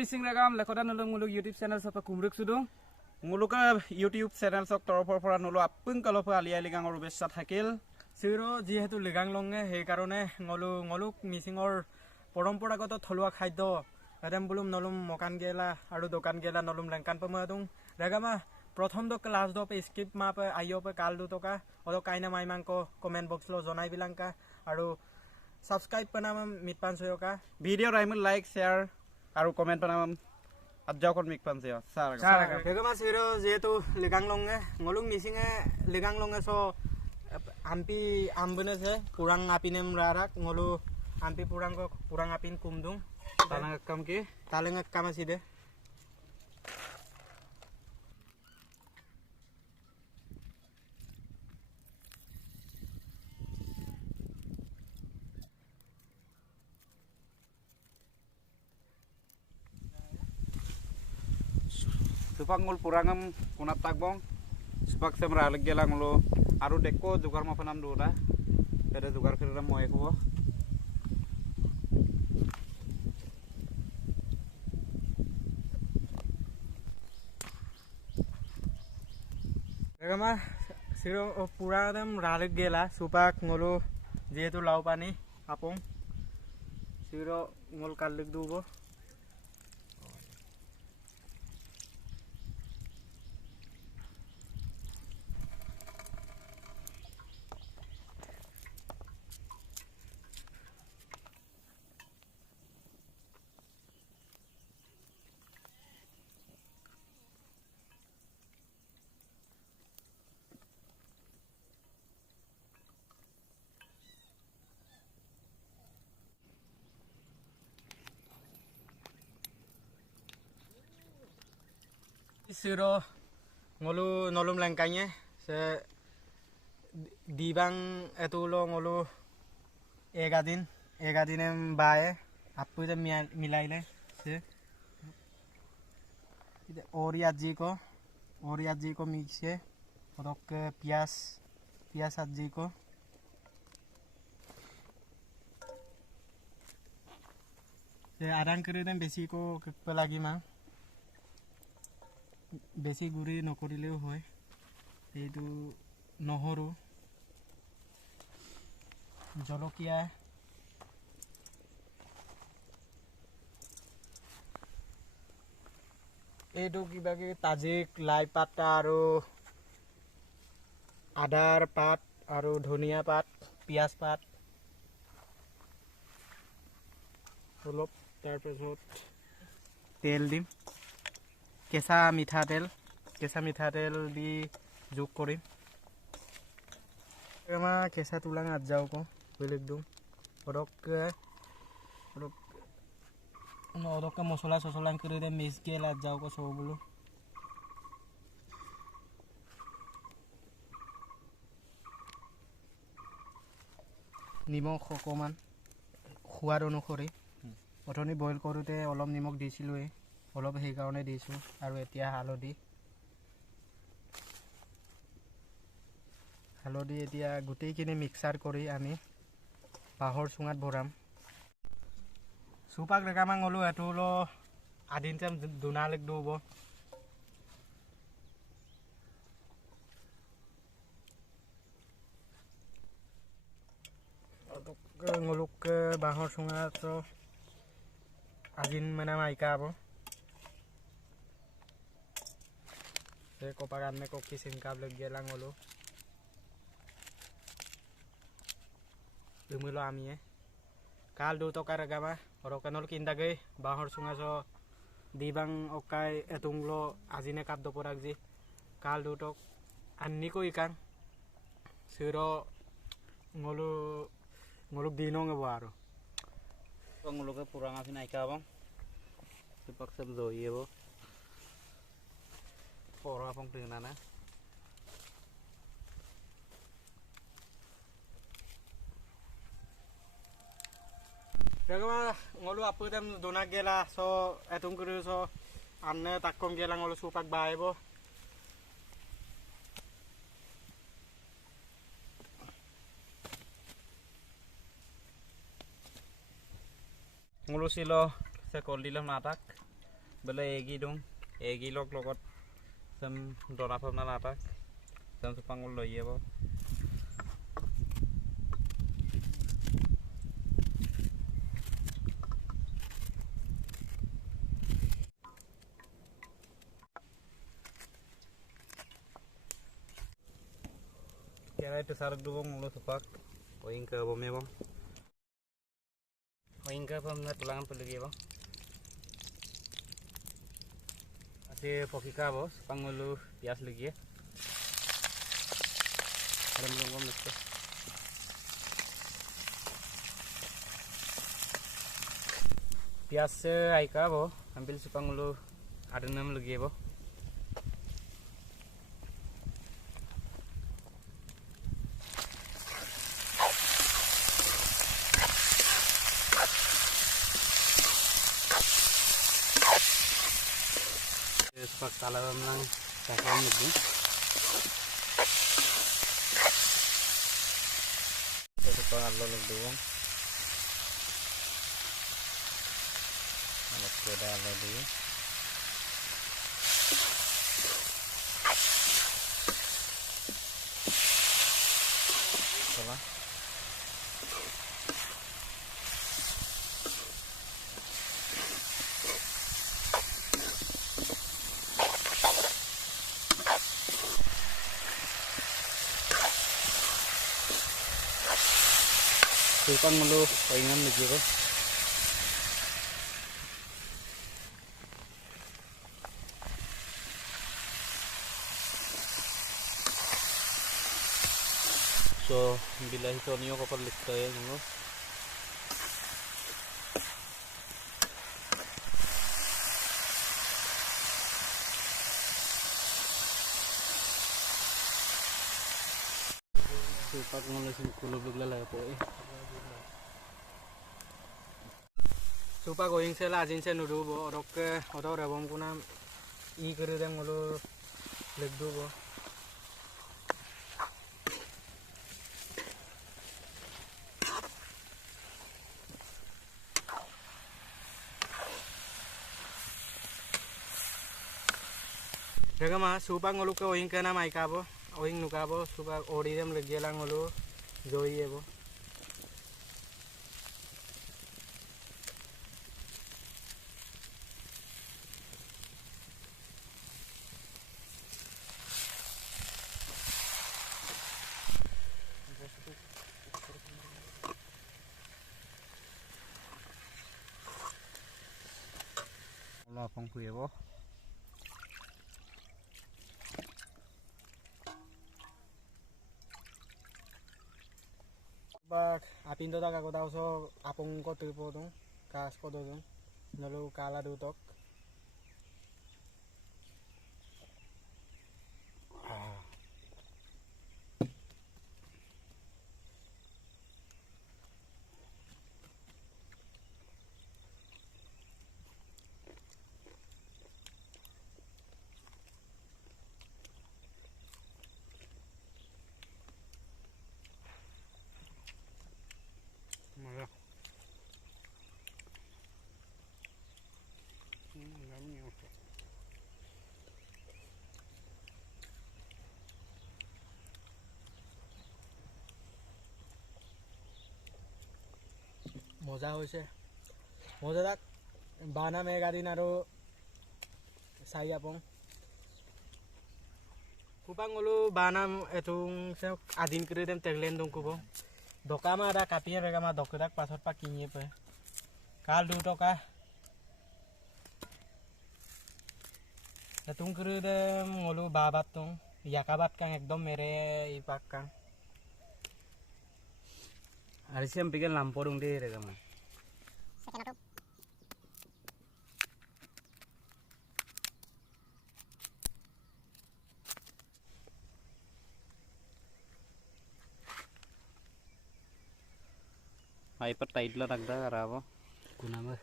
মিচিং ৰাগাম লেখতা নলো মুলুক YouTube channel সপা কুমৰুক সুদুং মুলুক YouTube channel সক তৰফৰ পৰা নলো আপুং কলফ আলিয়া লিগাঙৰ উবেচ্ছা থাকিল সিৰো যেহেতু লিগাং লঙে সেই কাৰণে নলুক মিচিঙৰ পৰম্পৰাগত থলুৱা খাদ্য এদম বুলুম নলুম মকান গেলা আৰু দোকান গেলা নলুম লেংকান পমাদুং ৰেগামা প্ৰথম দ ক্লাছ দ পে স্কিপ মাপ আইও পে কাল দু টকা অদ কাইনা মাইমাংক কমেন্ট বক্স লো জনাই বিলাংকা আৰু সাবস্ক্ৰাইব পনাম মিটপান সয়কা ভিডিও ৰাইমুল লাইক শেয়াৰ আৰু কমেন্ট পনাম আজ্জাকন মিকপান সয় সাৰাগা ৰেগামা সিৰো যেহেতু লিগাং লঙে নলুম মিচিঙে লিগাং লঙে স ampi ambene se kurang apinem rarak ngolu ampi kurang apin kumdung talang ekam ki taleng ekam aside supak ngul purangam kunat tagbong supak semra leg gelang lo aru deko jugar ma panam dura pede jugar kira moe ko ৰেগামা সিৰো পুৰাদম ৰালেক গেলা সুপাক ngolu যেহেতু লাউ পানি আপং সিৰো ngol কালিক দুব Siro ngolu nolum lengkanya se dibang etulo ngolu egadin em bae apu te milaile se ide oriaji ko mixe odok pias aji ko se arang kere dem besi ko pelagi mang বেছি গুৰি নকৰিলেও হয় এইটো নহৰু জলকীয়া এইটো কিবা কি তাজিক লাই পাতা আৰু আদাৰ পাত আৰু ধনিয়া পাত পিয়াজ পাত অলপ তাৰপিছত তেল দিম কেঁচা মিঠাতেল দি যোগ কৰিম আমাৰ কেঁচা তুলাং আজাও কো বেলেগ দিম অদকে মছলা চছলা কৰি দে মিক্স গেল আজাও কো সব বলো নিমখ অকমান সোৱাদ অনুসৰি অথনি বইল কৰোতে অলপ নিমখ দিছিলোৱে অলপ সেই কাৰণে দিছো আৰু এতিয়া হালধি এতিয়া গুটেইখিনি মিক্সাৰ কৰি আমি বাহৰ চুঙাত ভৰাম সুপাক ৰেগামাং হলো এটো হলো আদিন টাইম দুনালেক দুব ngoluk বাহৰ চুঙাত আদিন মানে মাইকা আব koparan me koki singkap lagi gelang olo lumilo ami kal do to karagama oro kanol kinda ge bahor sunga so dibang okai etunglo azine kap do porak ji kal do to anni ko ikang siro ngoluk dino ngebaro ngoluk ke purang asin aika bang sepak seb zoye bo poro apong dengan na Ragama ngolu apu tem donak gela so etung kuru so anne takom gela ngolu supak bae bo ngulu silo se kol dilam natak bela egi dong egi lok lokot sem dora pamna latak sem supangul lo yebo kira itu sarak dubong lo supak oing ke bome bang oing ke pamna tulangan pelagi bang ate pokika bos pangulu pias lagi ya rem bom lekte pias aika bo ambil supangulu ada 6 lagi bo sepak kalam lang kakam lagi itu kalau lo doang alat beda lagi salah supang mulu paingan lagi bro so bila itu niyo kapal likta ya nyo supak ngalasin kulub lala po supak going sela ajin se nudu bo orok odo rabom kuna I kere deng ngolo legdo bo jaga ma supak ngolo ke oing kana mai ka bo oing nuka bo supak ori dem legela ngolo joiye bo lo phong kuye bo bak apindo da ka daw so apong ko tripo dong kas ko dong nalo kala dutok Malah. মজা হৈছে মজাদাক বানা মেগাদিন আৰু চাই আপং kupangulu banam etung se adin kredem teglen dong kubo dokama ada kapinya regama dokudak pasot pakinya pe kal du toka etung kredem ngulu babat tung yakabat kang ekdom mere ipak kang arisiam pikir lampodung deh regama hyper tight la ragda karabo kunama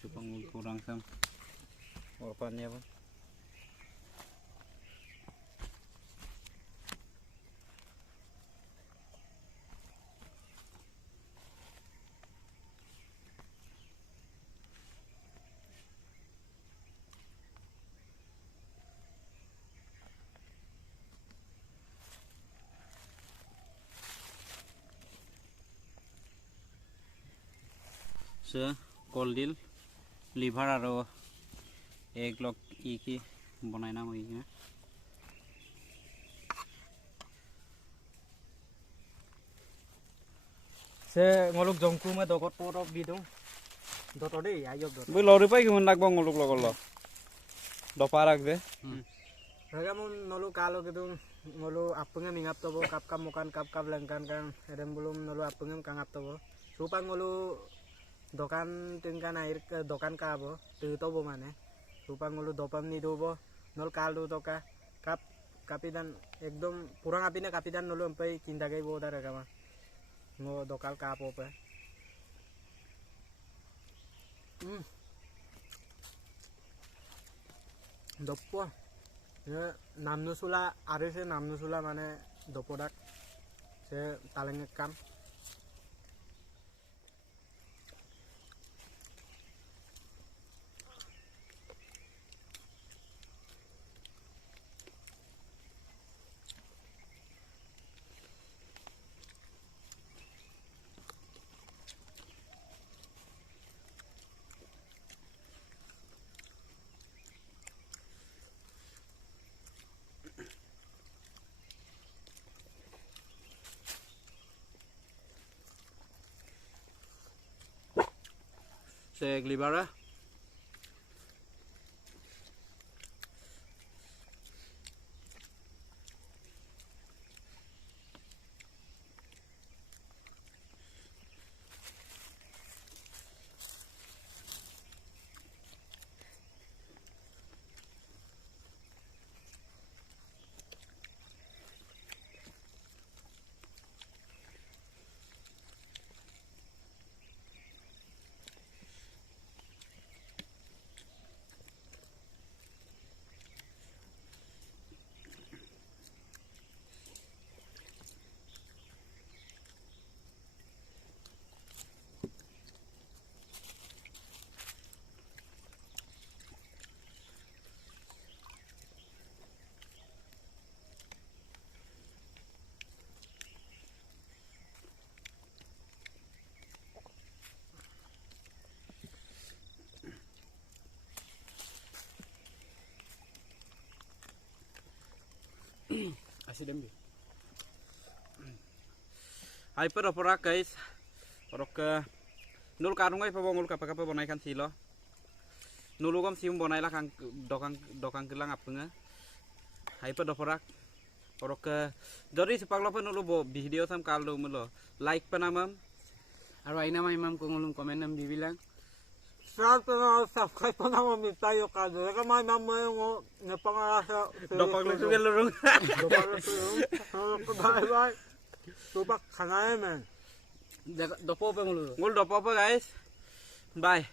cupang kurang sam orpannya apa se koldil liver aro egg log iki bonai na moi na se ngoluk jongku ma dokot porok bidung doto deh ayo doto bui lori pai kimun nak bang ngoluk lokol lo do parak de rega mun nolu kalo gitu ngolu apenge mingap tobo kap kam mukan kap lengkan kan edem belum nolu apenge kangap tobo supa ngolu dokan tingkan air ke dokan kabo tu tobo mane supa ngolu dopam ni dobo nol kaldu toka kap kapidan ekdom kurang apine kapidan nolu empai kindagai bo dar rega ma ngo dokal kapo pe dopo ya namnusula are se namnusula mane dopodak se talengekam se liver ah asih dembi ai per opera guys orok nul karungai pa bongul kapa bonai kan silo nulu kom sium bonai lah kang dokang kilang apunga ai per opera orok jodi sepaglo pa nulu bo video sam kaldo mulo like pa namam aro ai nama imam ko ngulum komen nam bibilang subscribe pa naman mi tayo kado rega may mamay ngo napangarasa dokang lu sugal lurung bye bye supak kanay men dopo pa ngul dopo pa guys bye